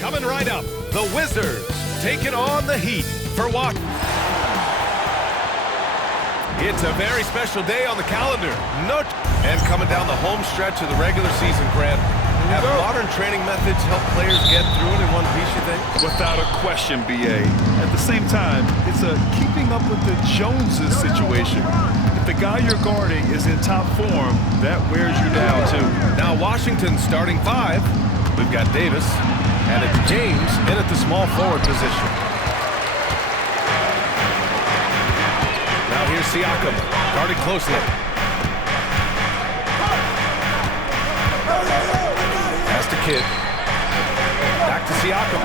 Coming right up, the Wizards taking on the Heat for what? It's a very special day on the calendar. And coming down the home stretch of the regular season, Grant. Have modern training methods help players get through it in one piece, you think? Without a question, B.A. At the same time, it's a keeping up with the Joneses situation. If the guy you're guarding is in top form, that wears you down, too. Now Washington's starting five. We've got Davis, and it's James in at the small forward position. Now here's Siakam, guarded closely. Pass to Kidd. Back to Siakam.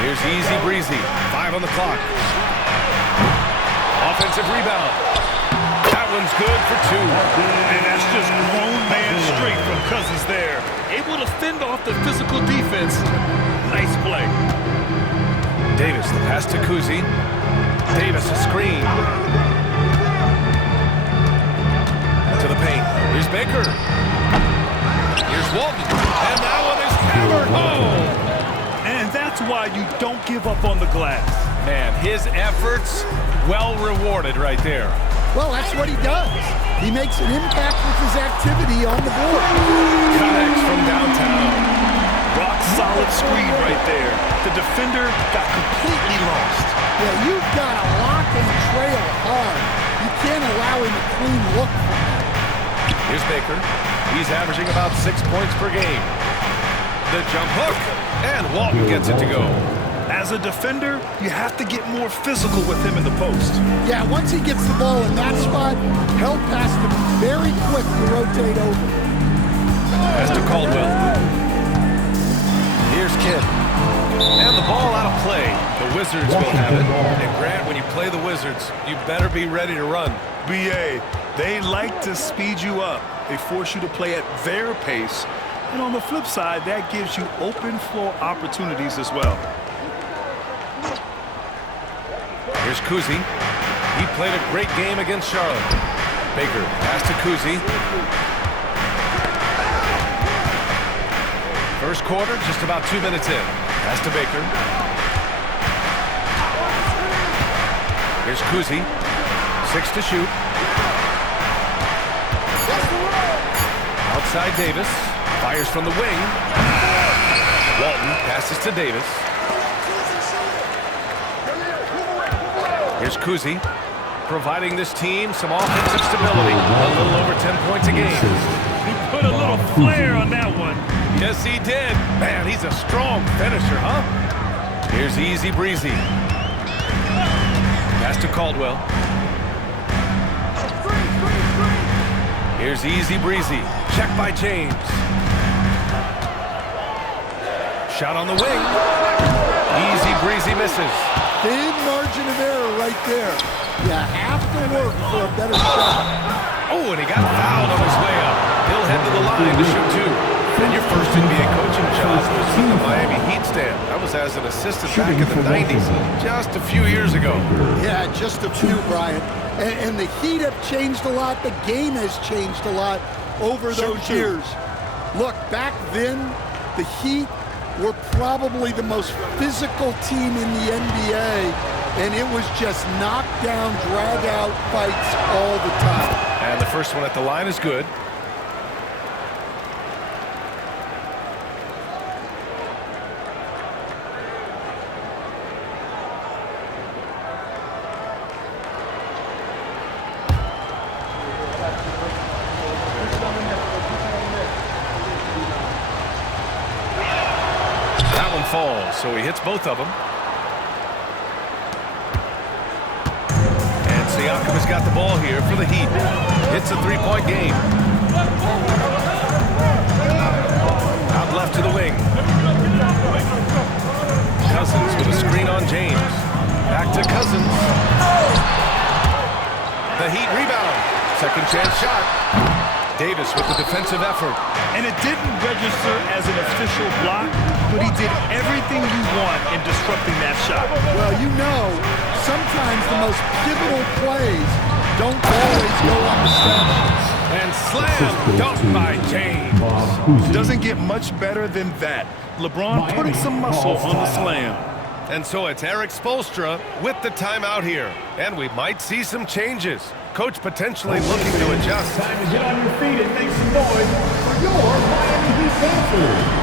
Here's Easy Breezy. 5 on the clock. Offensive rebound. That one's good for 2. And that's just grown man straight from Cousins there. Able to fend off the physical defense. Nice play. Davis, the pass to Kuzi. Davis, a screen. To the paint. Here's Baker. Here's Walton. And that one is hammered home. And that's why you don't give up on the glass. Man, his efforts well rewarded right there. Well, that's what he does. He makes an impact with his activity on the board. Connects from downtown. Rock solid screen right there. The defender got completely lost. Yeah, you've got to lock and trail hard. You can't allow him a clean look from that. Here's Baker. He's averaging about 6 points per game. The jump hook, and Walton gets it to go. As a defender, you have to get more physical with him in the post. Yeah, once he gets the ball in that spot, help has to be very quick to rotate over. Pass to Caldwell. Here's Kidd. And the ball out of play. The Wizards will have it. And Grant, when you play the Wizards, you better be ready to run. B.A., they like to speed you up. They force you to play at their pace. And on the flip side, that gives you open floor opportunities as well. Here's Kuzi. He played a great game against Charlotte. Baker, pass to Kuzi. First quarter, just about 2 minutes in. Pass to Baker. Here's Kuzi. 6 to shoot. Outside Davis. Fires from the wing. Walton passes to Davis. Here's Kuzi, providing this team some offensive stability. A little over 10 points a game. He put a little flair on that one. Yes, he did. Man, he's a strong finisher, huh? Here's Easy Breezy. Pass to Caldwell. Here's Easy Breezy. Check by James. Shot on the wing. Easy Breezy misses. Thin margin of error right there. You have to work for a better shot. Oh, and he got fouled on his way up. He'll head to the line to shoot 2. And your first NBA coaching job was with the Miami Heat stand. That was as an assistant back in the 90s, just a few years ago. Yeah, just a few, Brian. And the Heat have changed a lot. The game has changed a lot over those years. Look, back then, the Heat were probably the most physical team in the NBA, and it was just knockdown, drag-out fights all the time. And the first one at the line is good. Falls, so he hits both of them. And Siakam has got the ball here for the Heat. It's a 3-point game. Out left to the wing. Cousins with a screen on James. Back to Cousins. The Heat rebound. Second chance shot. Davis with the defensive effort. And it didn't register as an official block, but he did everything you want in disrupting that shot. Well, you know, sometimes the most pivotal plays don't always go on the stage. And slam dunk by James. Doesn't get much better than that. LeBron putting some muscle on the slam. And so it's Eric Spoelstra with the timeout here. And we might see some changes. Coach potentially looking to adjust. Time to get on your feet and make some noise for your Miami Heat Panthers.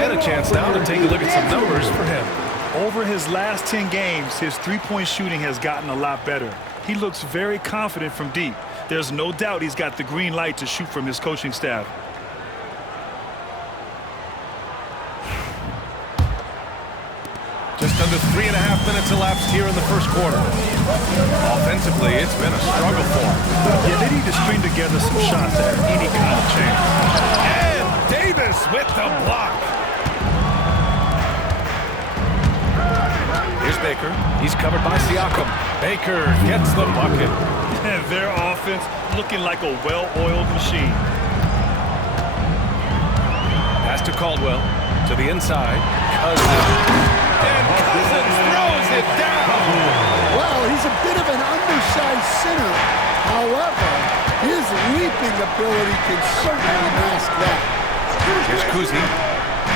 And a chance now to take a look at some numbers for him. Over his last 10 games, his three-point shooting has gotten a lot better. He looks very confident from deep. There's no doubt he's got the green light to shoot from his coaching staff. Just under 3.5 minutes elapsed here in the first quarter. Offensively, it's been a struggle for him. Yeah, they need to string together some shots at any kind of chance. And Davis with the block. Here's Baker. He's covered by Siakam. Baker gets the bucket. And their offense looking like a well-oiled machine. Pass to Caldwell. To the inside. Cousins. And Cousins throws it down. Well, he's a bit of an undersized center. However, his leaping ability can certainly mask that. Here's Kuzi.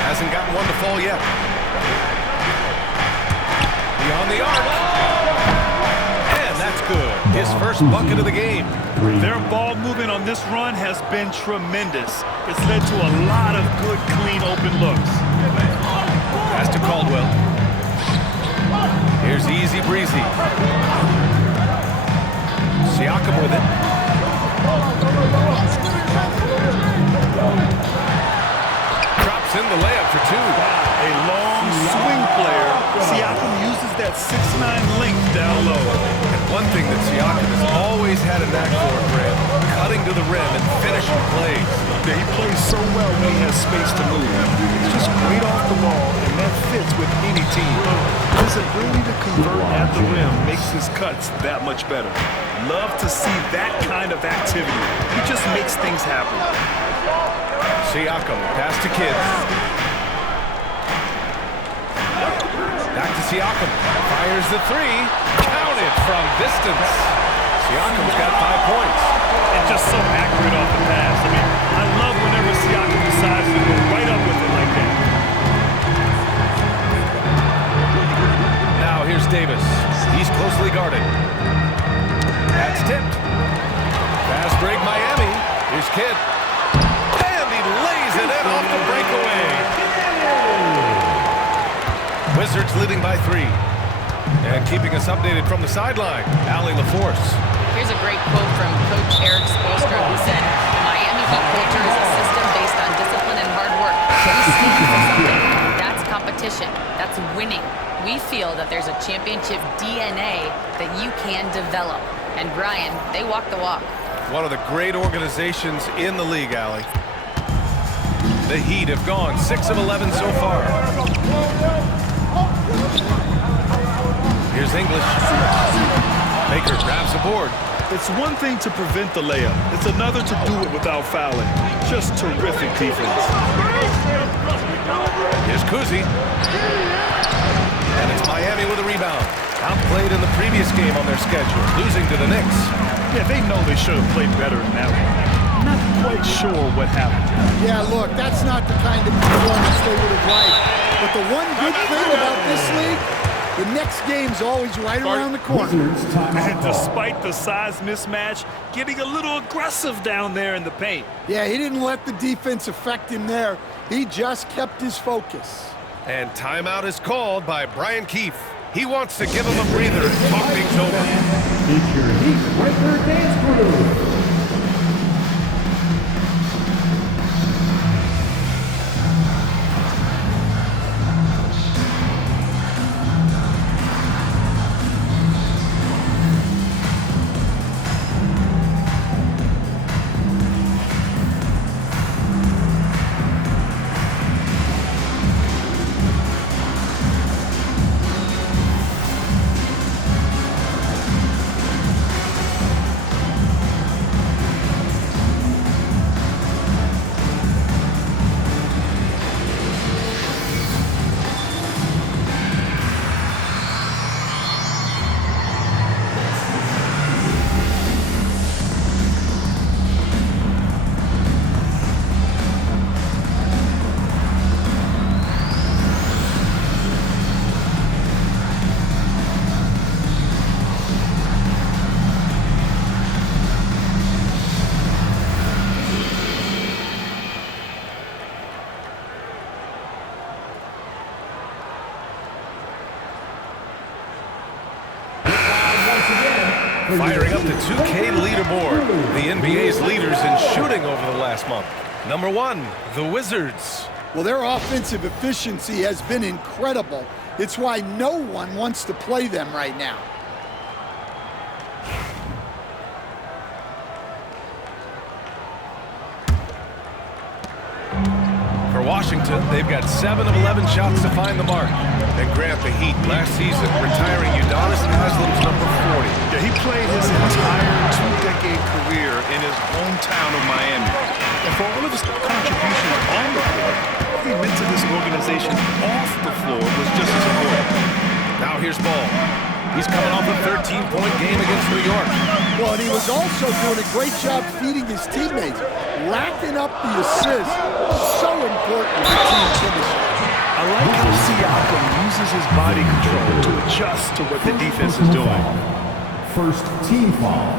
Hasn't gotten one to fall yet. Beyond the arc. And that's good. His first bucket of the game. Their ball movement on this run has been tremendous. It's led to a lot of good, clean, open looks. Pass to Caldwell. Here's Easy Breezy. Siakam with it. Drops in the layup for two. A long swing player. Siakam uses that 6'9" length down low. And one thing that Siakam has always had a knack for, Grant, cutting to the rim and finishing plays. He plays so well when he has space to move. He's just great off the ball, and that fits with any team. His ability to convert at the rim makes his cuts that much better. Love to see that kind of activity. He just makes things happen. Siakam, pass to Kidd. Back to Siakam. Fires the three. Counted from distance. Siakam's got 5 points. And just so accurate off the pass. I mean, I love whenever Siakam decides to go right up with it like that. Now here's Davis. He's closely guarded. That's tipped. Fast break Miami. Here's Kidd. And he lays it in off the breakaway. Wizards leading by 3. And keeping us updated from the sideline, Allie LaForce. Here's a great quote from Coach Eric Spoelstra, who said, "The Miami Heat culture is a system based on discipline and hard work. We stand for something. That's competition. That's winning. We feel that there's a championship DNA that you can develop." And Brian, they walk the walk. One of the great organizations in the league, Allie. The Heat have gone 6 of 11 so far. Here's English. Baker grabs the board. It's one thing to prevent the layup. It's another to do it without fouling. Just terrific defense. Here's Kuzi. And it's Miami with a rebound. Outplayed in the previous game on their schedule, losing to the Knicks. Yeah, they know they should have played better in that one. Not quite quite sure what happened. Yeah, look, that's not the kind of performance they would have liked. But the one good thing about this league, the next game's always right around the corner. And despite the size mismatch, getting a little aggressive down there in the paint. Yeah, he didn't let the defense affect him there. He just kept his focus. And timeout is called by Brian Keefe. He wants to give him a breather and talk things over. It's your Heat Breaker Dance Crew. Firing up the 2K leaderboard. The NBA's leaders in shooting over the last month. Number 1, the Wizards. Well, their offensive efficiency has been incredible. It's why no one wants to play them right now. For Washington, they've got 7 of 11 shots to find the mark. And Grant, the Heat, last season, retiring Udonis Haslem's number 40. Yeah, he played his entire two-decade career in his hometown of Miami. And for all of his contributions on the floor, what he meant to this organization off the floor was just as important. Now here's Ball. He's coming off a 13-point game against New York. Well, and he was also doing a great job feeding his teammates, racking up the assists. So important for team chemistry. I like how Siakam uses his body control to adjust to what the defense is doing. First team foul.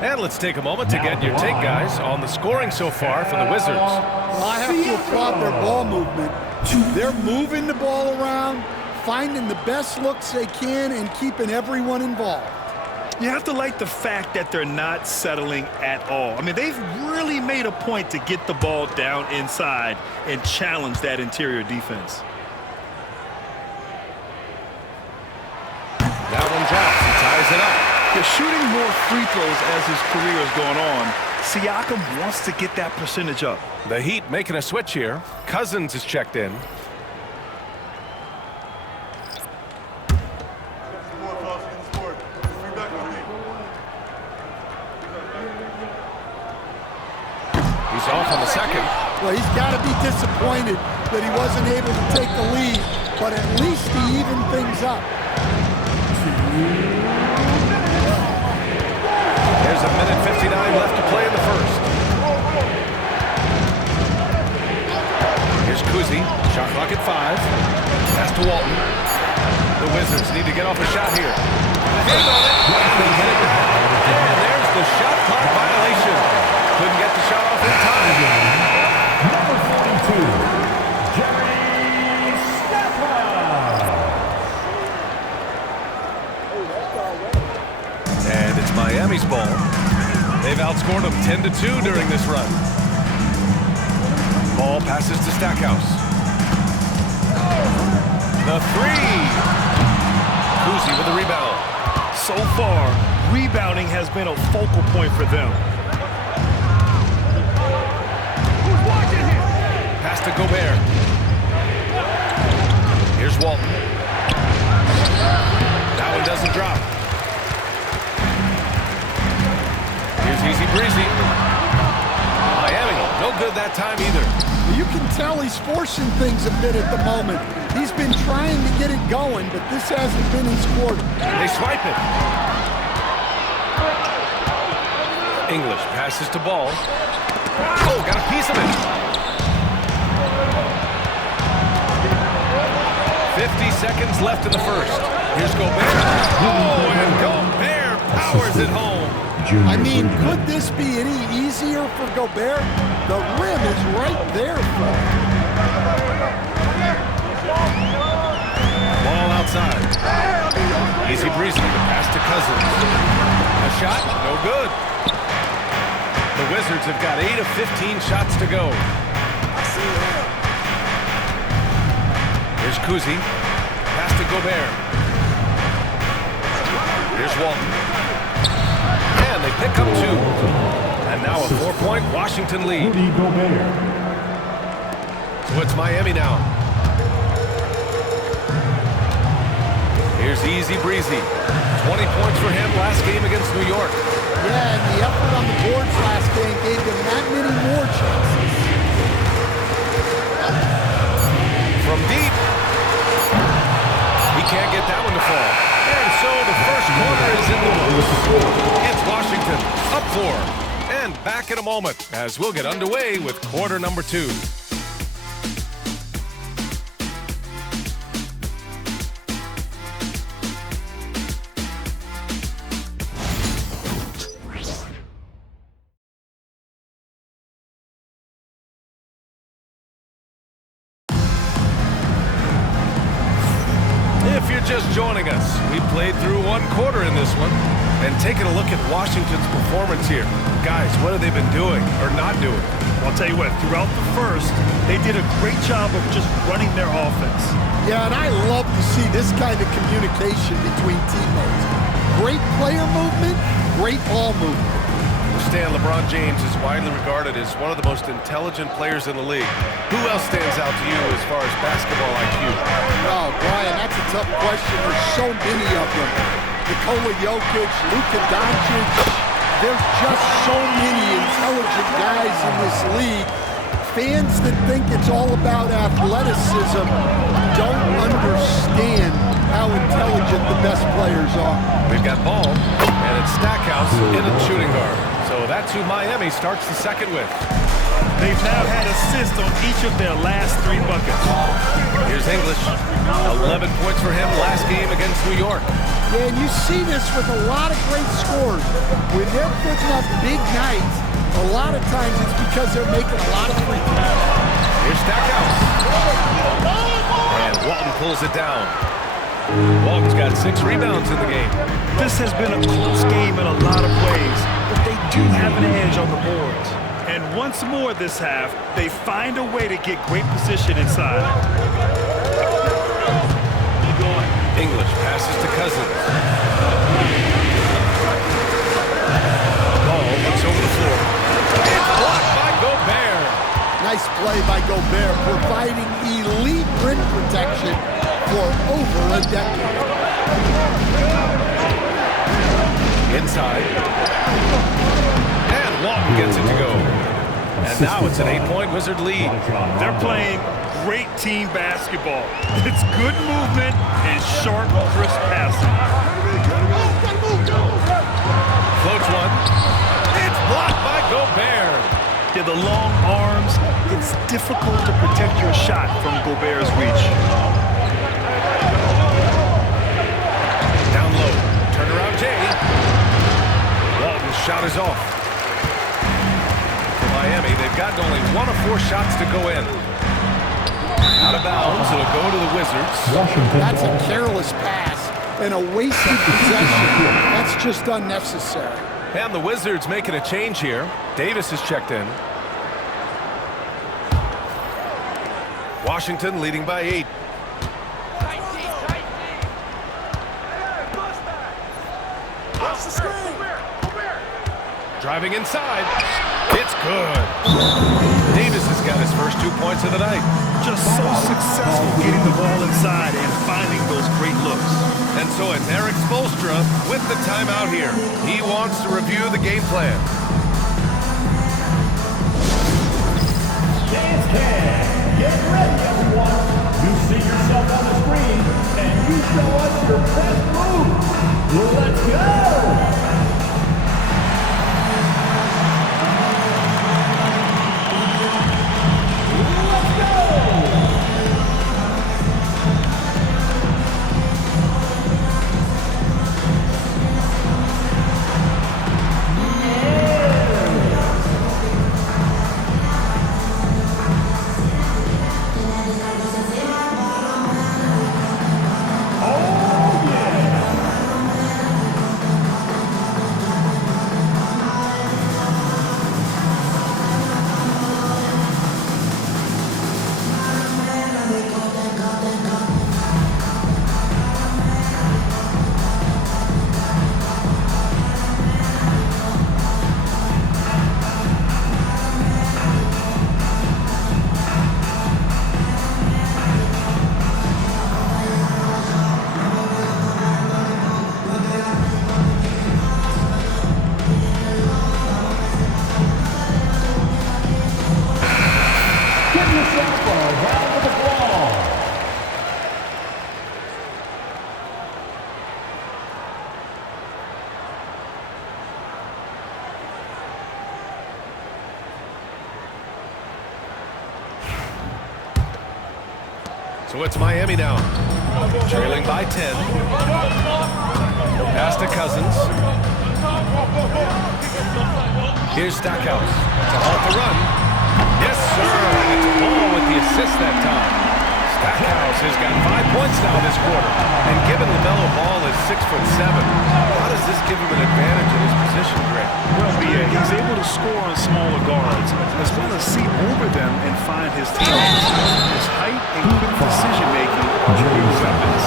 And let's take a moment to get your take, guys, on the scoring so far for the Wizards. I have to applaud their ball movement. They're moving the ball around, finding the best looks they can, and keeping everyone involved. You have to like the fact that they're not settling at all. I mean, they've really made a point to get the ball down inside and challenge that interior defense. That one drops. He ties it up. They're shooting more free throws as his career is going on. Siakam wants to get that percentage up. The Heat making a switch here. Cousins is checked in. He's off on the second. Well, he's got to be disappointed that he wasn't able to take the lead, but at least he evened things up. There's a minute 59 left to play in the first. Here's Kuzi. Shot clock at 5. Pass to Walton. The Wizards need to get off a shot here. Hang on it. And there's the shot clock violation. Couldn't get the shot off in time. Number 42, Jerry Stepper. And it's Miami's ball. They've outscored them 10-2 during this run. Ball passes to Stackhouse. The 3. Kuzi with the rebound. So far, rebounding has been a focal point for them. Pass to Gobert. Here's Walton. That one doesn't drop. Here's Easy Breezy. Miami, no good that time either. You can tell he's forcing things a bit at the moment. He's been trying to get it going, but this hasn't been his quarter. They swipe it. English passes to Ball. Oh, got a piece of it. 50 seconds left in the first. Here's Gobert. Oh, and Gobert powers it home. I mean, could this be any easier for Gobert? The rim is right there for him. Ball outside. Easy breezy. The pass to Cousins. A shot, no good. The Wizards have got 8 of 15 shots to go. Here's Kuzi. Pass to Gobert. Here's Walton. And they pick up 2. And now a 4-point Washington lead. So it's Miami now. Here's easy breezy. 20 points for him last game against New York. Yeah, and the effort on the boards last game gave them that many more chances. From deep. He can't get that one to fall. And so the first quarter is in the books. It's Washington up 4. And back in a moment as we'll get underway with quarter number 2. If you're just joining us, we played through 1 quarter in this one. And taking a look at Washington's performance here. Guys, what have they been doing or not doing? I'll tell you what, throughout the first, they did a great job of just running their offense. Yeah, and I love to see this kind of communication between teammates. Great player movement, great ball movement. Stan, LeBron James is widely regarded as one of the most intelligent players in the league. Who else stands out to you as far as basketball IQ? Oh, Brian, that's a tough question. There's so many of them. Nikola Jokic, Luka Doncic. There's just so many intelligent guys in this league. Fans that think it's all about athleticism don't understand how intelligent the best players are. We've got ball, and it's Stackhouse in a shooting guard. So that's who Miami starts the second with. They've now had assists on each of their last 3 buckets. Here's English. 11 points for him last game against New York. Yeah, and you see this with a lot of great scores. When they're putting up big nights, a lot of times it's because they're making a lot of free throws. Here's Stackhouse. And Walton pulls it down. Walton's got 6 rebounds in the game. This has been a close game in a lot of ways, but they do have an edge on the boards. And once more this half, they find a way to get great position inside. English passes to Cousins. Ball looks over the floor. It's blocked by Gobert. Nice play by Gobert, providing elite rim protection for over a decade. Inside. And Walton gets it to go. And now it's an 8-point Wizard lead. They're playing great team basketball. It's good movement and sharp, crisp passing. Floats one. It's blocked by Gobert. Yeah, the long arms, it's difficult to protect your shot from Gobert's reach. Down low. Turn around Jay. Walton's shot is off. For Miami, they've gotten only 1 of 4 shots to go in. Out of bounds, it'll go to the Wizards. That's a careless pass and a wasted possession. That's just unnecessary. And the Wizards making a change here. Davis is checked in. Washington leading by 8. Driving inside. It's good. Davis has got his first 2 points of the night. Just so successful getting the ball inside and finding those great looks. And so it's Eric Spoelstra with the timeout here. He wants to review the game plan. Dance Cam. Get ready, everyone. You see yourself on the screen, and you show us your best move. Let's go. So it's Miami now, trailing by 10. Pass to Cousins. Here's Stackhouse to halt the run. Yes, sir. And it's Ball with the assist that time. Stackhouse has got 5 points now this quarter. And given LaMelo Ball is 6'7", how does this give him an advantage in his position, Greg? Well, BA, he's able to score on smaller guards, as well as see over them and find his teammates. His height and quick decision-making are real weapons.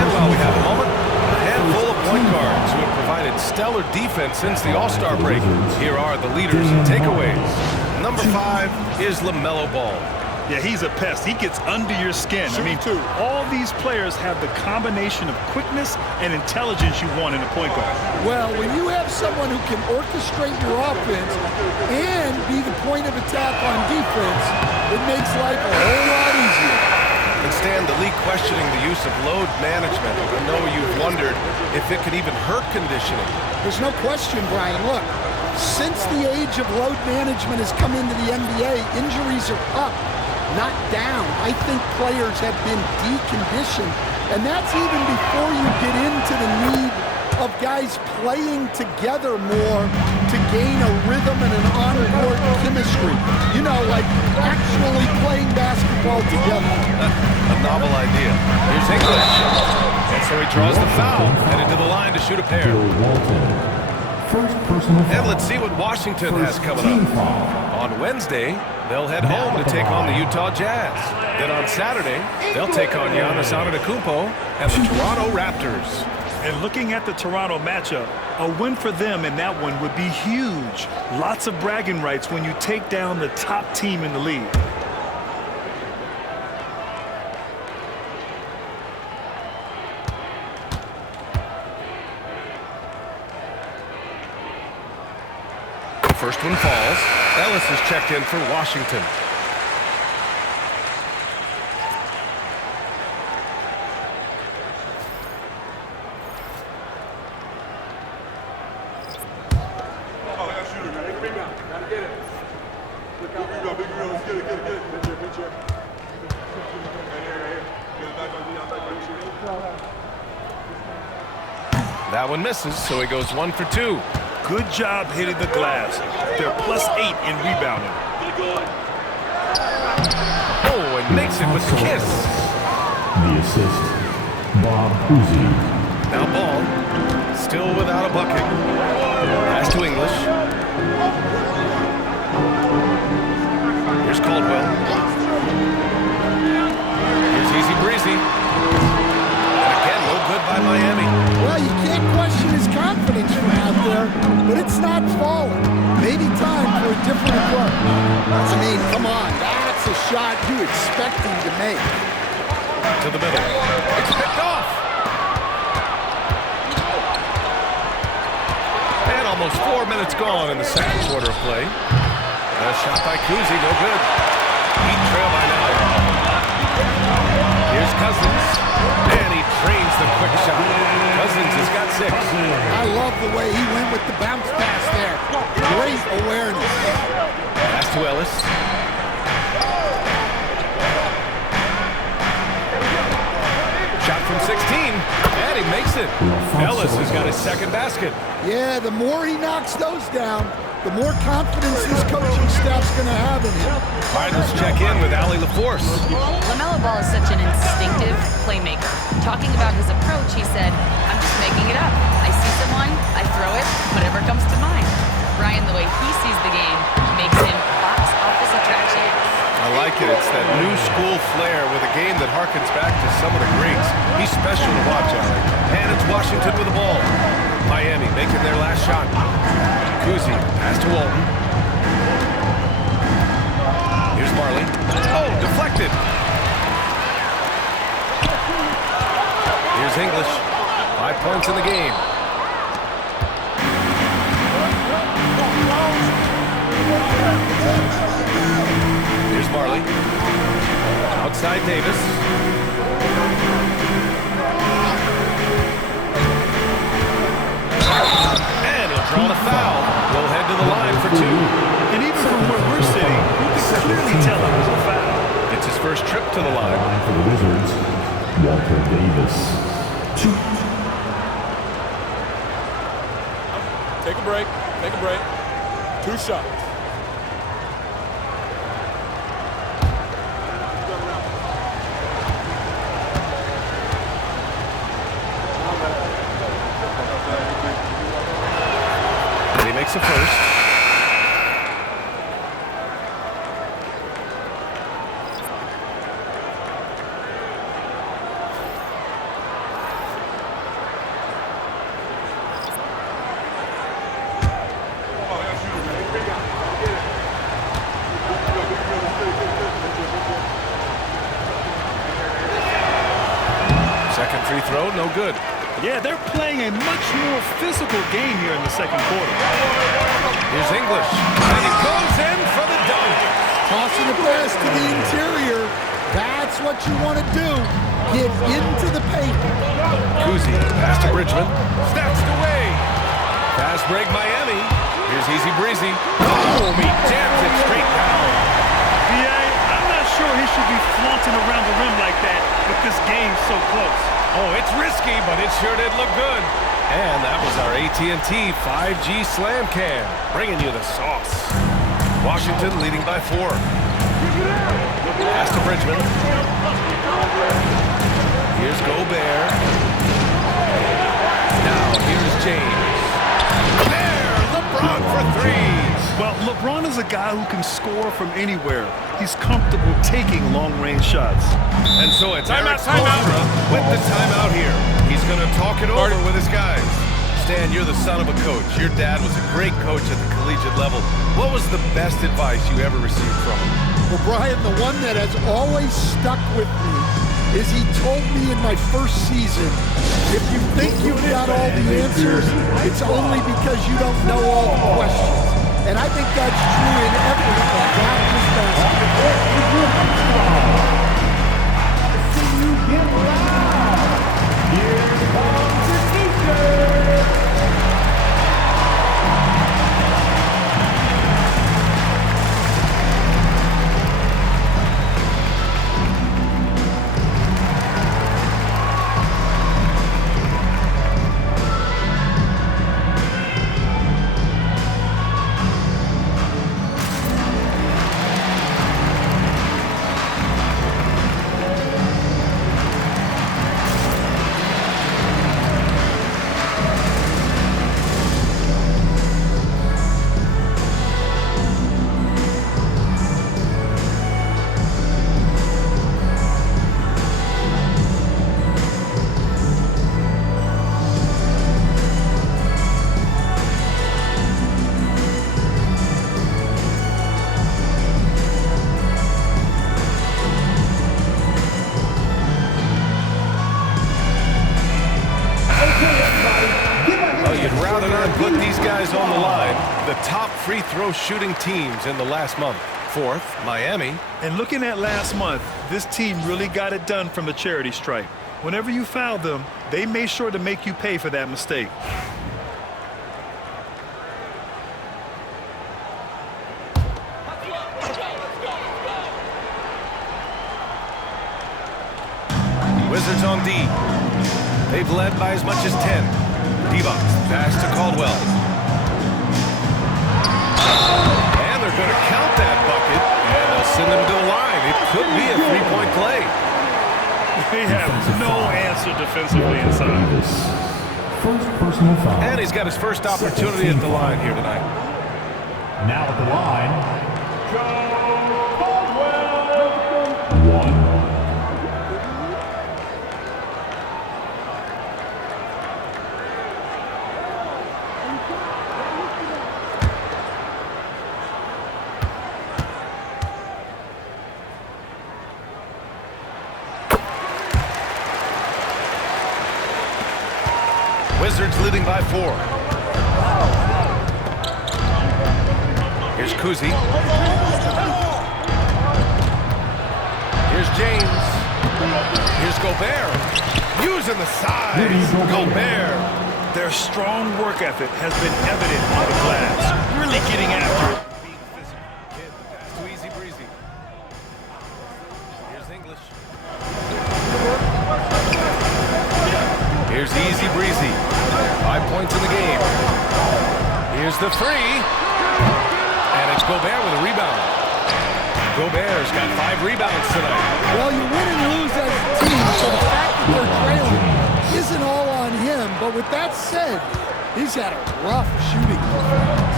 And while we have a moment, a handful of point guards who have provided stellar defense since the All-Star break. Here are the leaders and takeaways. Number 5 is LaMelo Ball. Yeah, he's a pest. He gets under your skin. I mean, all these players have the combination of quickness and intelligence you want in a point guard. Well, when you have someone who can orchestrate your offense and be the point of attack on defense, it makes life a whole lot easier. And Stan, the league questioning the use of load management. I know you've wondered if it could even hurt conditioning. There's no question, Brian. Look, since the age of load management has come into the NBA, injuries are up, not down. I think players have been deconditioned, and that's even before you get into the need of guys playing together more to gain a rhythm and an on-court chemistry. You know, like actually playing basketball together. A novel idea. Here's English. And so he draws the foul, headed to the line to shoot a pair. And let's see what Washington has coming up. On Wednesday, they'll head home to take on the Utah Jazz. Then on Saturday, they'll take on Giannis Antetokounmpo and the Toronto Raptors. And looking at the Toronto matchup, a win for them in that one would be huge. Lots of bragging rights when you take down the top team in the league. First one falls. Ellis is checked in for Washington. That one misses, so he goes 1 for 2. Good job hitting the glass. They're +8 in rebounding. Oh, and makes it with the kiss. The assist, Bob Cousy. Now Ball, still without a bucket. Pass to English. Here's Caldwell. Here's Easy Breezy. And again, no good by Miami. Well, you can't question his confidence from out there, but it's not falling. Maybe time for a different approach. I mean, come on, that's a shot you expect him to make. To the middle. It's picked off. And almost 4 minutes gone in the second quarter of play. A shot by Cousy, no good. Heat trail by now. Here's Cousins. And he trains the quick shot. Cousins has got 6. I love the way he went with the bounce pass there. Great awareness. Pass to Ellis. Shot from 16. And he makes it. Ellis has got his second basket. Yeah, the more he knocks those down, the more confidence this coaching staff's going to have in him. All right, let's check in with Allie LaForce. LaMelo Ball is such an instinctive playmaker. Talking about his approach, he said, I'm just making it up. I see someone, I throw it, whatever comes to mind. Brian, the way he sees the game makes him box office attraction. I like it. It's that new school flair with a game that harkens back to some of the greats. He's special to watch, Allie. And it's Washington with the ball. Miami making their last shot. Cousy, pass to Walton. Here's Marley. Oh, deflected. Here's English. 5 points in the game. Here's Marley. Outside Davis. And he'll draw the foul. We'll head to the line for 2. And even from where we're sitting, you can clearly tell it was a foul. It's his first trip to the line. For the Wizards, Walter Davis. 2. Take a break. Take a break. 2 shots. And he makes a first. Second free throw, no good. Yeah, they're playing a much more physical game here in the second quarter. Here's English, and he goes in for the dunk. Tossing the pass to the interior. That's what you want to do. Get into the paint. Kuzi, pass to Bridgman, snatched away. Fast break Miami. Here's Easy Breezy. Oh, he jams it straight down. I'm not sure he should be flaunting around the rim like that with this game so close. Oh, it's risky, but it sure did look good. And that was our AT&T 5G Slam Cam, bringing you the sauce. Washington leading by 4. Pass to Bridgman. Here's Gobert. Now here's James. There, LeBron for 3. Well, LeBron is a guy who can score from anywhere. He's comfortable taking long-range shots. And so it's Eric Spoelstra with the timeout here. He's going to talk it over with his guys. Stan, you're the son of a coach. Your dad was a great coach at the collegiate level. What was the best advice you ever received from him? Well, Brian, the one that has always stuck with me is he told me in my first season, if you think you've got all the answers, it's only because you don't know all the questions. And I think that's true in everything, not just basketball. See you get loud. Here comes the teacher. Put these guys on the line. The top free throw shooting teams in the last month. 4th, Miami. And looking at last month, this team really got it done from the charity stripe. Whenever you foul them, they made sure to make you pay for that mistake. Wizards on D. They've led by as much as 10. D-Box, pass to Caldwell. And they're going to count that bucket, and they'll send them to the line. It could be a three-point play. They have no answer defensively inside. First personal foul. And he's got his first opportunity at the line here tonight. Now at the line, Caldwell. 1. Wizards leading by 4. Here's Kuzi. Here's James. Here's Gobert. Using the size. Gobert. Their strong work ethic has been evident on the glass. Really getting after it. Being physical. Kid, pass to Easy Breezy. English. Here's easy breezy. 5 points in the game. Here's the three. And it's Gobert with a rebound. Gobert's got 5 rebounds tonight. Well, you win and lose as a team, so the fact that they're trailing isn't all on him. But with that said, he's had a rough shooting performance.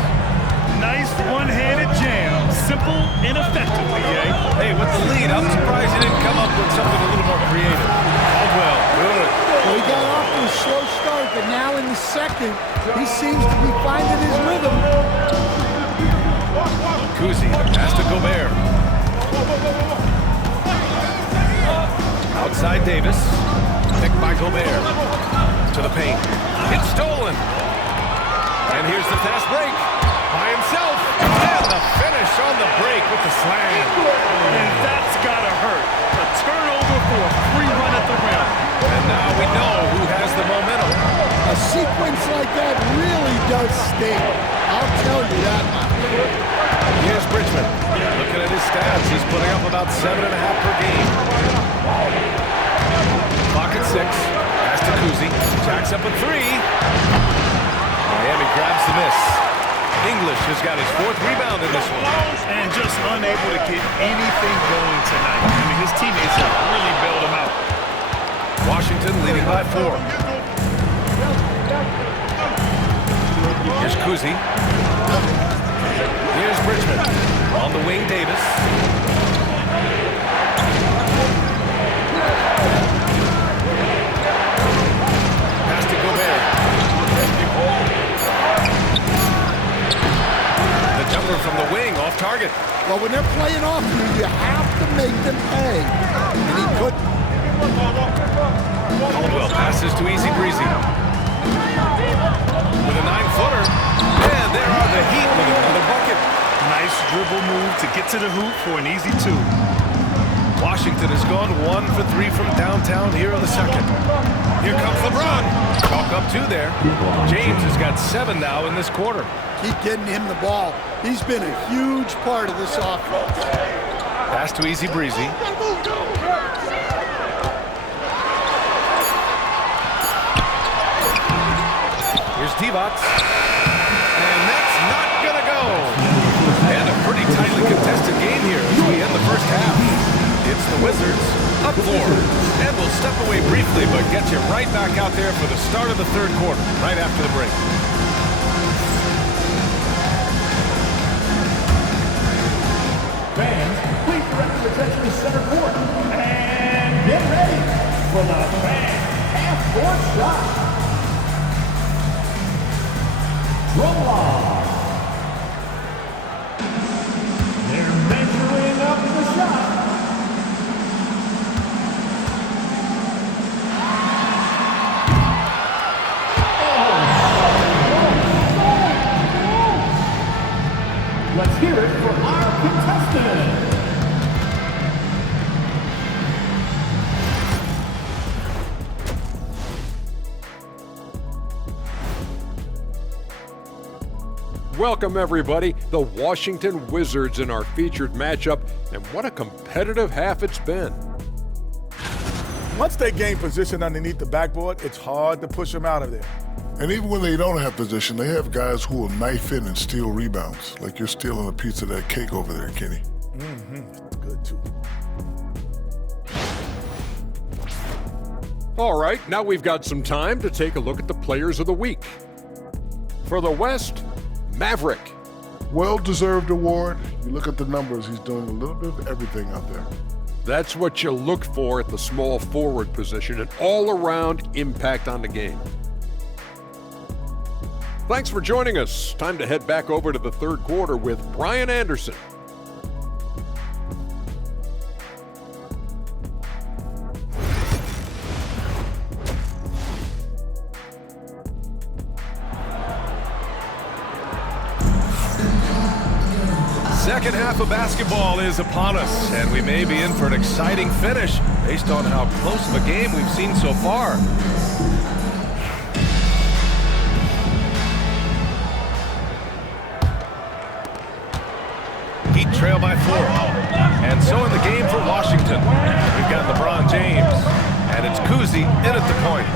Nice one-handed jam. Simple and effective, yeah. Hey, with the lead, I'm surprised he didn't come up with something a little more creative. Caldwell, good. Well, he got off to a slow start, but now in the second, he seems to be finding his rhythm. Kuzi, the pass to Gobert. Outside Davis. Picked by Gobert. To the paint. It's stolen. And here's the fast break. By himself. And the finish on the break with the slam. And that's gotta hurt. A turnover for a free run at the rim. And now we know who has the momentum. A sequence like that really does sting. I'll tell you that much. Here's Bridgman. Looking at his stats, he's putting up about 7.5 per game. Clock at 6. Pass to Kuzi. Jacks up a 3. Miami grabs the miss. English has got his 4th rebound in this one. And just unable to get anything going tonight. I mean, his teammates have really bailed him out. Washington leading by 4. Here's Kuzi. Here's Bridgman. On the wing, Davis. Pass to Gobert. The jumper from the wing, off target. Well, when they're playing off you have to make them pay. And he couldn't. Caldwell passes to Easy Breezy. With a 9-footer. And there are the Heat with another bucket. Nice dribble move to get to the hoop for an easy 2. Washington has gone 1 for 3 from downtown here in the second. Here comes LeBron. Chalk up 2 there. James has got 7 now in this quarter. Keep getting him the ball. He's been a huge part of this offense. Pass to Easy Breezy. Here's Divac. And that's not going to go. And a pretty tightly contested game here as we end the first half. It's the Wizards up 4. And we'll step away briefly, but get you right back out there for the start of the third quarter, right after the break. Fans, please direct your attention to center court. And get ready for the fan half-court shot. Drumline. They're measuring up the shot. Let's hear it for our contestant. Welcome, everybody. The Washington Wizards in our featured matchup, and what a competitive half it's been. Once they gain position underneath the backboard, it's hard to push them out of there. And even when they don't have position, they have guys who will knife in and steal rebounds. Like you're stealing a piece of that cake over there, Kenny. Mm-hmm. Good, too. All right, now we've got some time to take a look at the players of the week. For the West, Maverick. Well-deserved award. You look at the numbers, he's doing a little bit of everything out there. That's what you look for at the small forward position, an all-around impact on the game. Thanks for joining us. Time to head back over to the third quarter with Brian Anderson. Second half of basketball is upon us, and we may be in for an exciting finish based on how close of a game we've seen so far. Heat trail by 4. And so in the game for Washington. We've LeBron James. And it's Kuzi in at the point.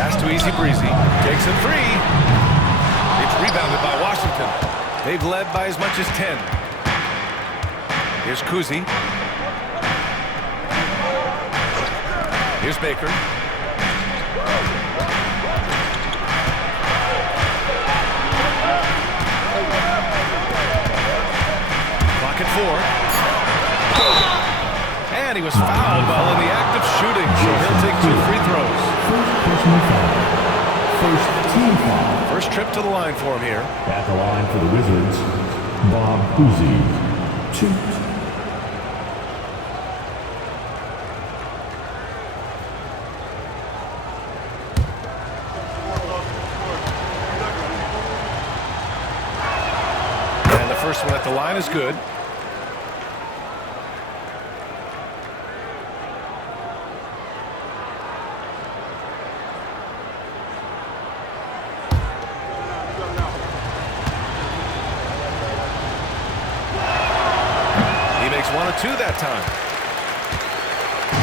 Pass to Easy Breezy. Takes a three. It's rebounded by Washington. They've led by as much as 10. Here's Kuzi. Here's Baker. Clock at 4. And he was fouled while in the act of shooting, so he'll take 2 free throws. First personal foul. First team foul. First trip to the line for him here. At the line for the Wizards, Bob Cousy. 2. And the first one at the line is good. He makes 1 of 2 that time.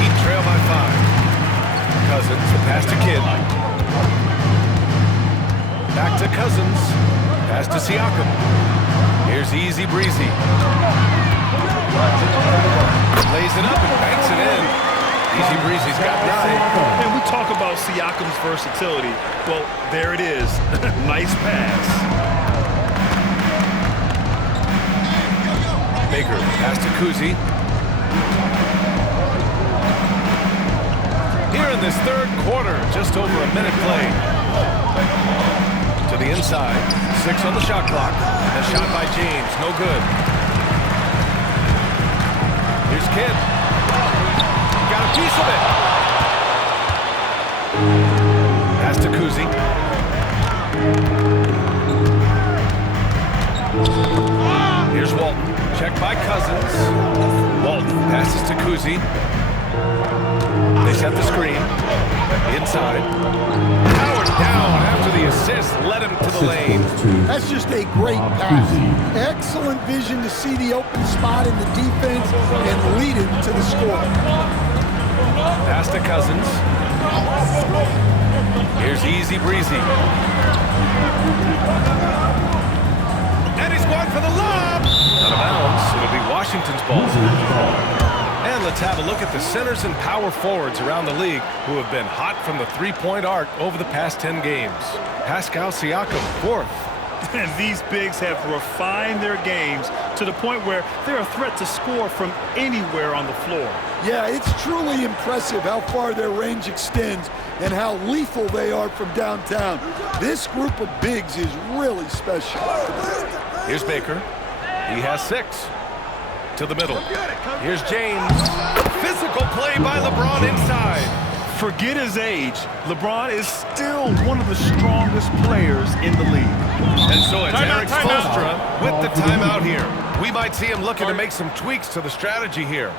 Heat trail by 5. Cousins, the pass to Kidd. Back to Cousins. Pass to Siakam. Here's Easy Breezy. Lays it up and banks it in. Easy Breezy's got 9. And we talk about Siakam's versatility. Well, there it is. Nice pass. Baker, pass to Kuzi. Here in this third quarter, just over a minute played. To the inside, 6 on the shot clock. A shot by James, no good. Here's Kidd. Got a piece of it. Pass to Kuzi. Here's Walton. Checked by Cousins. Walton passes to Kuzi. They set the screen. Inside. Howard down after the assist. Led him to the lane. That's just a great pass. Excellent vision to see the open spot in the defense and lead him to the score. Pass to Cousins. Here's Easy Breezy. And he's going for the lob. Out of bounds. It'll be Washington's ball. And let's have a look at the centers and power forwards around the league who have been hot from the three-point arc over the past 10 games. Pascal Siakam, 4th. And these bigs have refined their games to the point where they're a threat to score from anywhere on the floor. Yeah, it's truly impressive how far their range extends and how lethal they are from downtown. This group of bigs is really special. Here's Baker. He has 6. To the middle. Here's James. Physical play by LeBron inside. Forget his age. LeBron is still one of the strongest players in the league. And so it's Eric Spoelstra with the timeout here. We might see him looking to make some tweaks to the strategy here.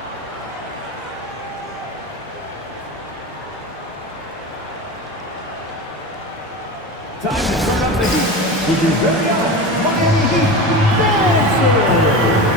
Time to turn up the heat with your very own Miami Heat Dancer.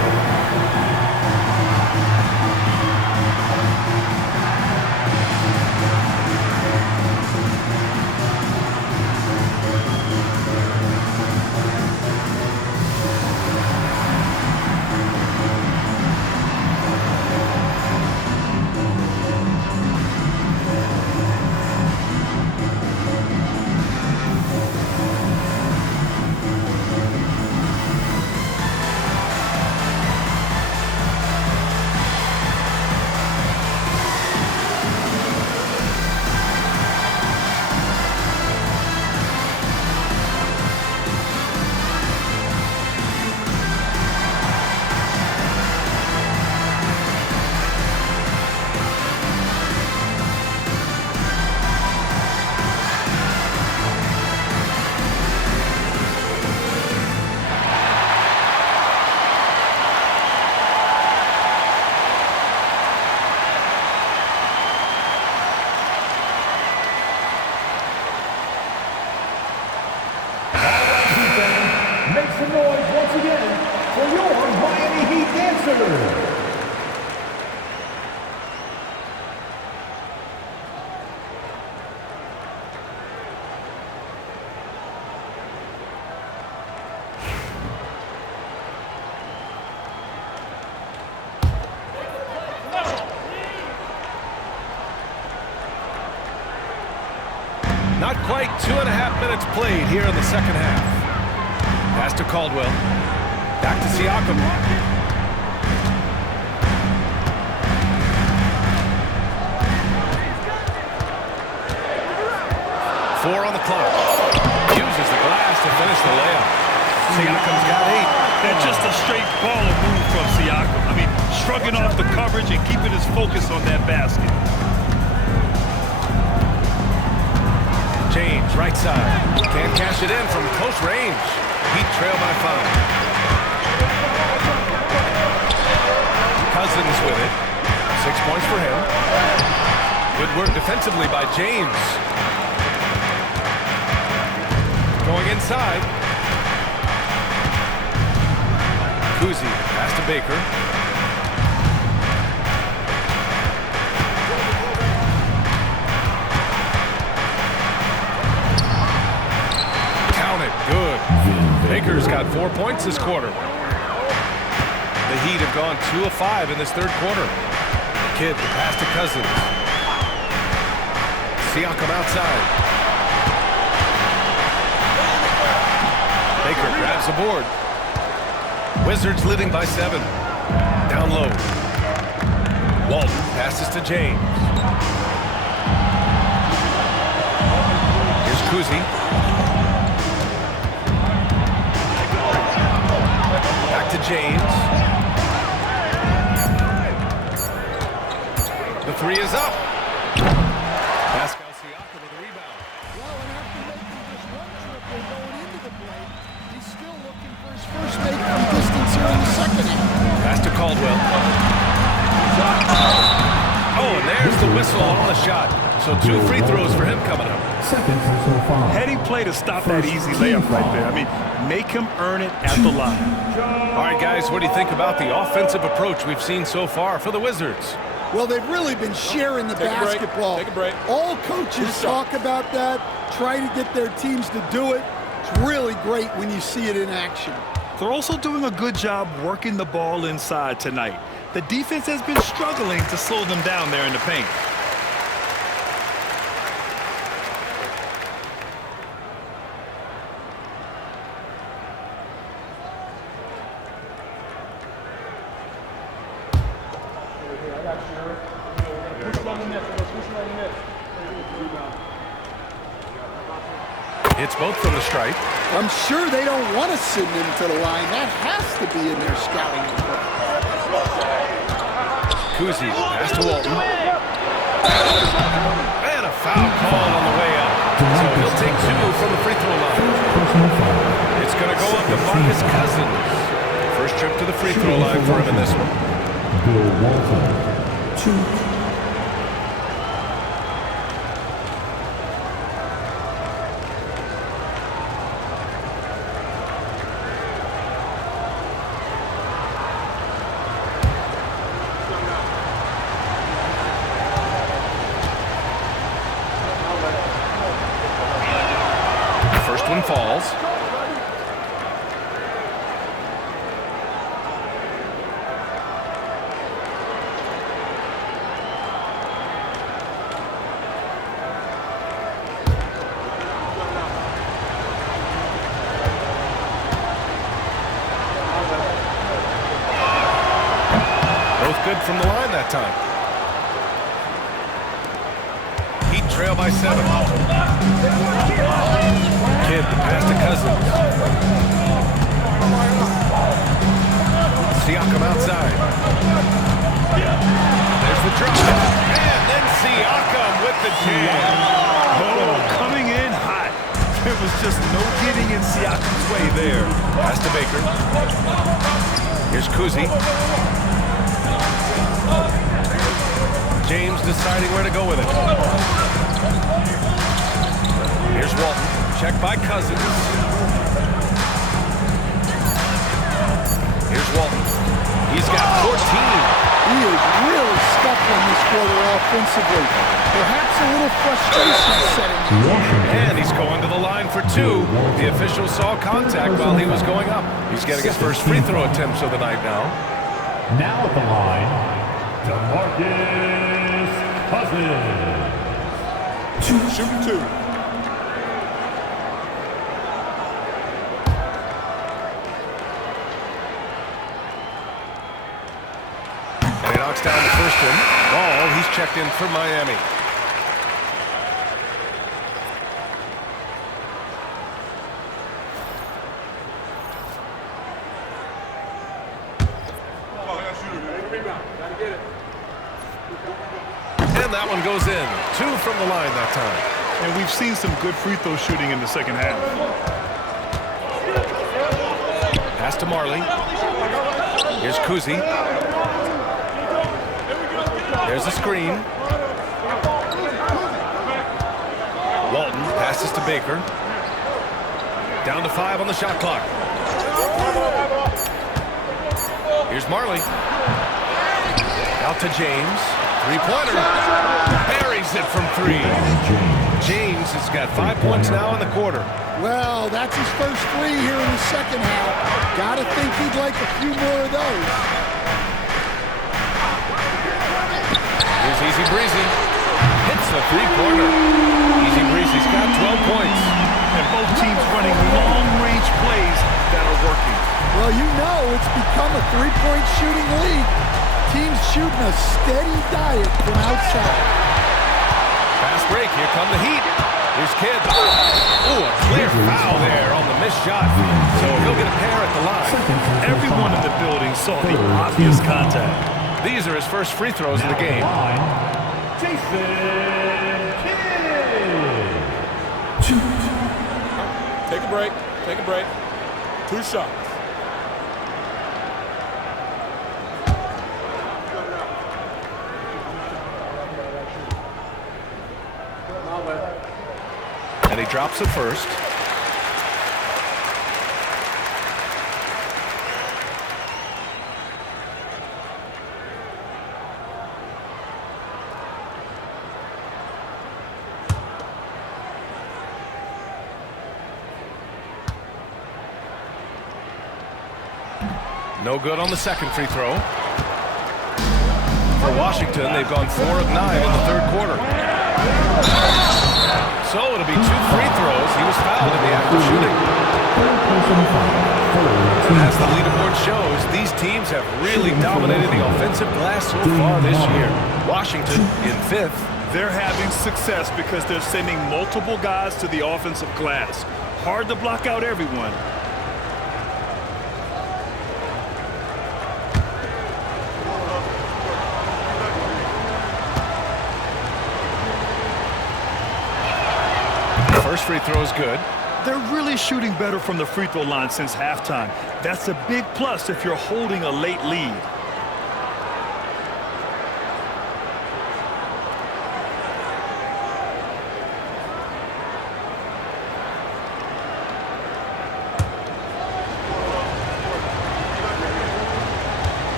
Make some noise once again for your Miami Heat Dancer. Not quite 2.5 minutes played here in the second half. Pass to Caldwell. Back to Siakam. Four on the clock. Uses the glass to finish the layup. Siakam's got 8. That's just a straight baller move from Siakam. I mean, shrugging off the coverage and keeping his focus on that basket. James, right side. Can't cash it in from close range. Heat trail by 5. Cousins with it. 6 points for him. Good work defensively by James. Going inside. Kuzi, pass to Baker. Count it, good. Baker's got 4 points this quarter. The Heat have gone 2 of 5 in this third quarter. Kidd, the pass to Cousins. Siakam outside. Baker grabs the board. Wizards leading by 7. Down low. Walton passes to James. Here's Kuzi. Back to James. The 3 is up. Pascal Siakam with a rebound. Well, and after making this one trip and going into the break, he's still looking for his first make from distance here in the second half. Pass to Caldwell. Oh, and there's the whistle on the shot. So 2 free throws for him coming up. Heady play to stop that easy layup right there. I mean, make him earn it at the line. All right, guys, what do you think about the offensive approach we've seen so far for the Wizards? Well, they've really been sharing the basketball. Take a break. All coaches talk about that, try to get their teams to do it. It's really great when you see it in action. They're also doing a good job working the ball inside tonight. The defense has been struggling to slow them down there in the paint. Hits both from the stripe. I'm sure they don't want to send him to the line. That has to be in their scouting report. Kuzi, pass to Walton. And a foul call on the way up. So he'll take 2 from the free throw line. It's going to go up to Marcus Cousins. First trip to the free throw line for him in this one. Bill Walton, 2. One falls. Both good from the line that time. Heat trail by 7. Kidd, the pass to Cousins. Siakam outside. There's the drop. And then Siakam with the jam. Oh, coming in hot. There was just no getting in Siakam's way there. Pass to Baker. Here's Kuzi. James deciding where to go with it. Here's Walton. Check by Cousins. Here's Walton. He's got 14. He is really scuffling this quarter offensively. Perhaps a little frustration setting in. And he's going to the line for 2. The official saw contact while he was going up. He's getting his first free throw attempts of the night now. Now at the line, DeMarcus Cousins. Shooting 2. Washington. Ball, he's checked in for Miami. And that one goes in. 2 from the line that time. And we've seen some good free throw shooting in the second half. Pass to Marley. Here's Kuzi. There's a screen. Walton passes to Baker. Down to 5 on the shot clock. Here's Marley. Out to James. Three-pointer. Buries it from 3. James has got 5 points now in the quarter. Well, that's his first 3 here in the second half. Gotta think he'd like a few more of those. Here's Easy Breezy. Hits the three-pointer. Easy Breezy's got 12 points. And both teams running long-range plays that are working. Well, you know it's become a three-point shooting league. Teams shooting a steady diet from outside. Fast break. Here come the Heat. Here's Kidd. Ooh, a clear foul there on the missed shot. So he'll get a pair at the line. Everyone in the building saw the obvious contact. These are his first free throws of the game. Take a break. Take a break. 2 shots. And he drops it first. No good on the second free throw. For Washington, they've gone 4 of 9 in the third quarter. So it'll be 2 free throws. He was fouled in the act of shooting. As the leaderboard shows, these teams have really dominated the offensive glass so far this year. Washington in 5th. They're having success because they're sending multiple guys to the offensive glass. Hard to block out everyone. First free throw is good. They're really shooting better from the free throw line since halftime. That's a big plus if you're holding a late lead.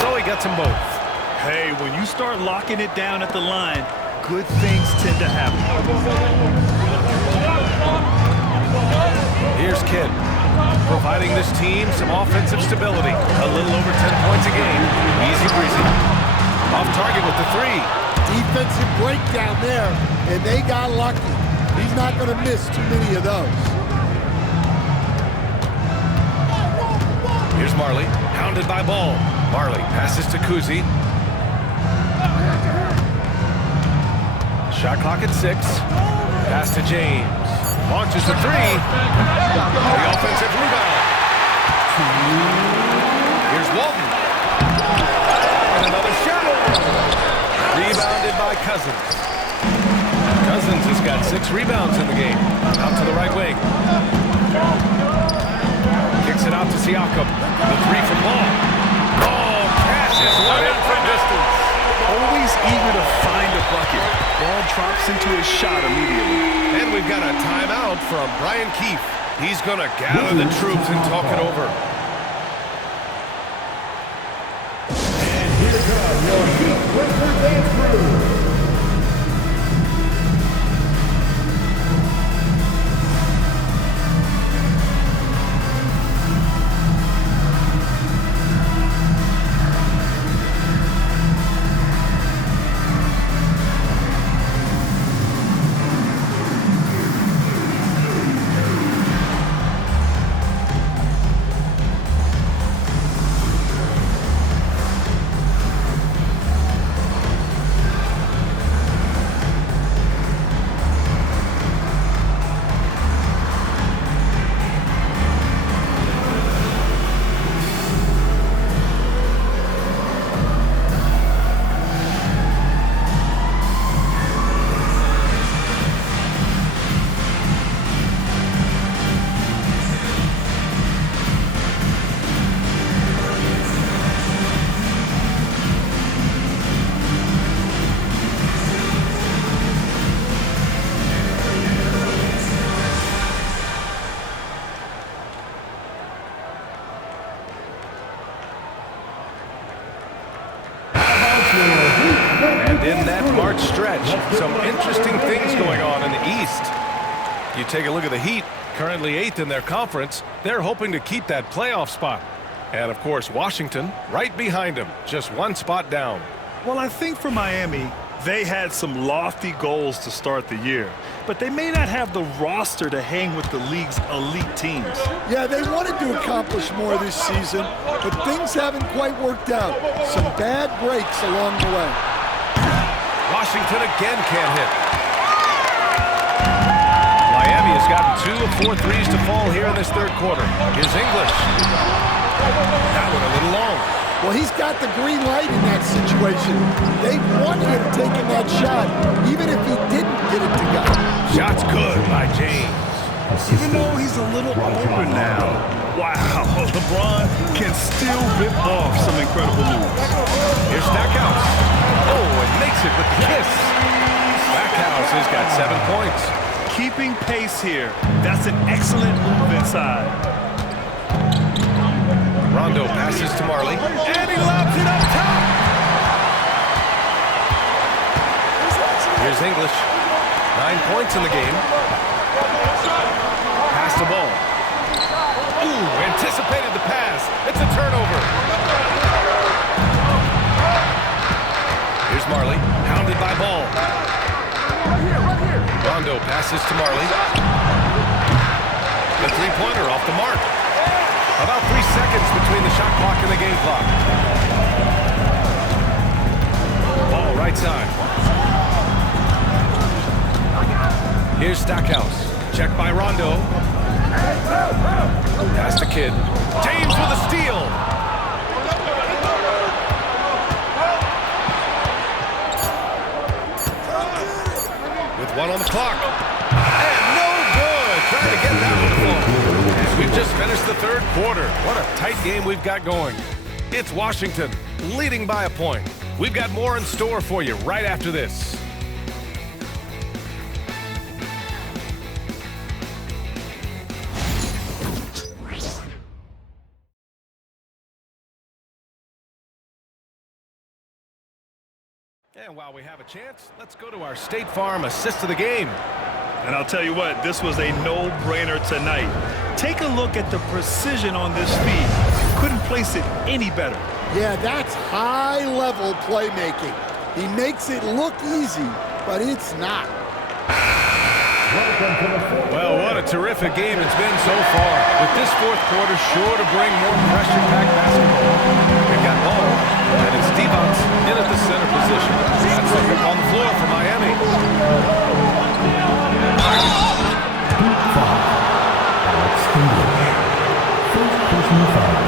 So he gets them both. Hey, when you start locking it down at the line, good things tend to happen. Here's Kidd, providing this team some offensive stability. A little over 10 points a game. Easy breezy. Off target with the 3. Defensive breakdown there, and they got lucky. He's not going to miss too many of those. Here's Marley, hounded by Ball. Marley passes to Kuzi. Shot clock at 6. Pass to James. Launches a 3. The offensive rebound. Here's Walton. And another shot. Rebounded by Cousins. Cousins has got 6 rebounds in the game. Out to the right wing. Kicks it out to Siakam. The 3 from Ball. Oh, cashes one in from distance. Always eager to find a bucket. Ball drops into his shot immediately. And we've got a timeout from Brian Keefe. He's going to gather the troops and talk it over. And here comes your Heat Western Dance Crew. And in that March stretch, some interesting things going on in the East. You take a look at the Heat, currently 8th in their conference. They're hoping to keep that playoff spot. And, of course, Washington right behind them, just one spot down. Well, I think for Miami, they had some lofty goals to start the year, but they may not have the roster to hang with the league's elite teams. Yeah, they wanted to accomplish more this season, but things haven't quite worked out. Some bad breaks along the way. Washington again can't hit. Miami has gotten 2 of 4 threes to fall here in this third quarter. Here's English. That one a little long. Well, he's got the green light in that situation. They wanted him taking that shot, even if he didn't get it to go. Shot's good by James. Even though he's a little older now, wow, LeBron can still rip off some incredible moves. Here's Stackhouse. Oh, and makes it with the kiss. Stackhouse has got 7 points. Keeping pace here. That's an excellent move inside. Rondo passes to Marley, and he lobs it up top. Here's English. 9 points in the game. Pass the ball. Ooh, anticipated the pass. It's a turnover. Here's Marley, hounded by Ball. Rondo passes to Marley. The three-pointer off the mark. About 3 seconds between the shot clock and the game clock. Ball right side. Here's Stackhouse. Checked by Rondo. Pass the Kid. James with a steal. With 1 on the clock. And no good. Trying to get that one home. And we've just finished the third quarter. What a tight game we've got going. It's Washington leading by a point. We've got more in store for you right after this. And while we have a chance, let's go to our State Farm assist of the game. And I'll tell you what, this was a no-brainer tonight. Take a look at the precision on this feed. Couldn't place it any better. Yeah, that's high-level playmaking. He makes it look easy, but it's not. Well, what a terrific game it's been so far. With this fourth quarter sure to bring more pressure-packed basketball. We've got Ball, and it's Stevens in at the center position. That's the hook on the floor for Miami. Alex English. First personal foul.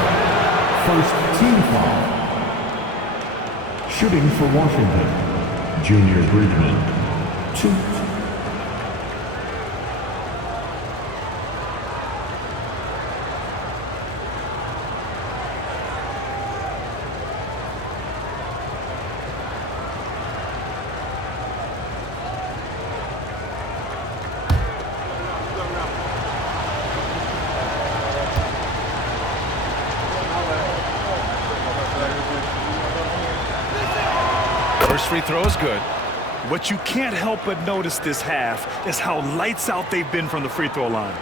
First team foul. Shooting for Washington. Junior Bridgman. 2. First free throw is good. What you can't help but notice this half is how lights out they've been from the free throw line.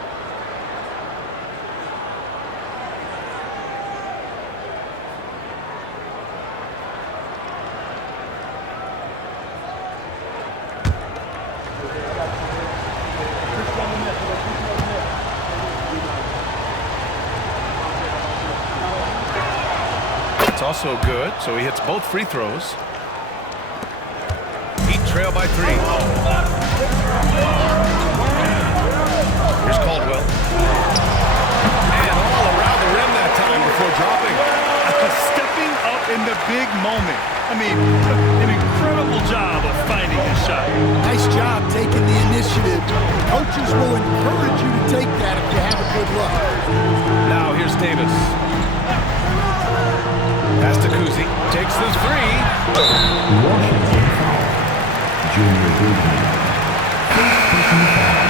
It's also good, so he hits both free throws. Trail by 3. Here's Caldwell. And all around the rim that time before dropping. Stepping up in the big moment. I mean, an incredible job of finding his shot. Nice job taking the initiative. Coaches will encourage you to take that if you have a good look. Now here's Davis. Pass to Kuzi. Takes the 3. Washington foul. Junior Bridgman. First personal foul.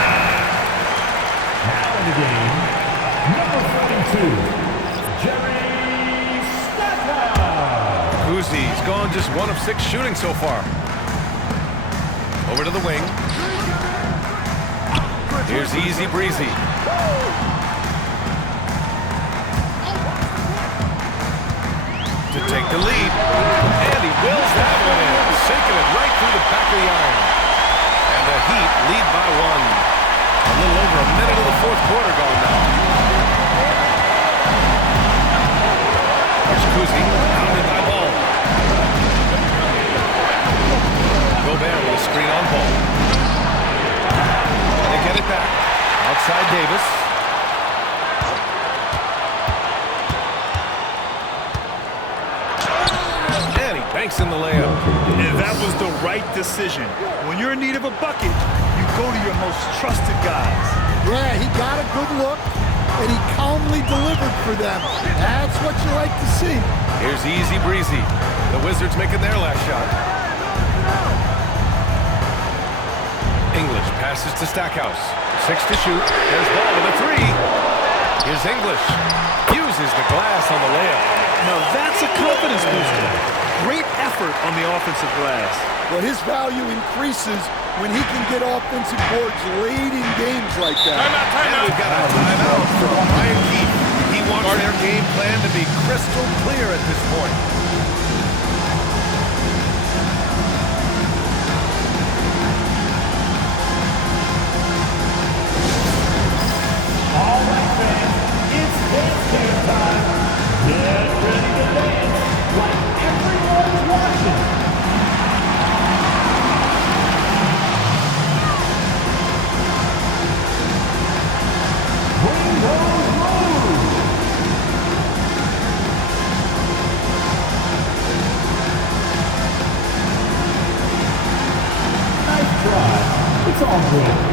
Now in the game, number 42, Jerry Stackhouse. Kuzi. He's gone just 1 of 6 shooting so far. Over to the wing. Here's Easy Breezy. To take the lead. And he wills that one in. Sinking it right through the back of the iron. And the Heat lead by 1. A little over a minute of the fourth quarter gone now. Here's Kuzi, pounded by Ball. Gobert with a screen on Ball. They get it back. Outside Davis. And he banks in the layup. And that was the right decision. When you're in need of a bucket, you go to your most trusted guys. Yeah, he got a good look, and he calmly delivered for them. That's what you like to see. Here's Easy Breezy. The Wizards making their last shot. English passes to Stackhouse. 6 to shoot. There's Ball with a 3. Here's English. Uses the glass on the layup. Now that's a confidence booster. Great effort on the offensive glass. Well, his value increases when he can get offensive boards late in games like that. And we've got a timeout from Ryan Keefe. He wants their game plan to be crystal clear at this point. All right, fans, it's dance game time. Get ready to dance like everyone's watching. Bring those moves. Nice try. It's all good.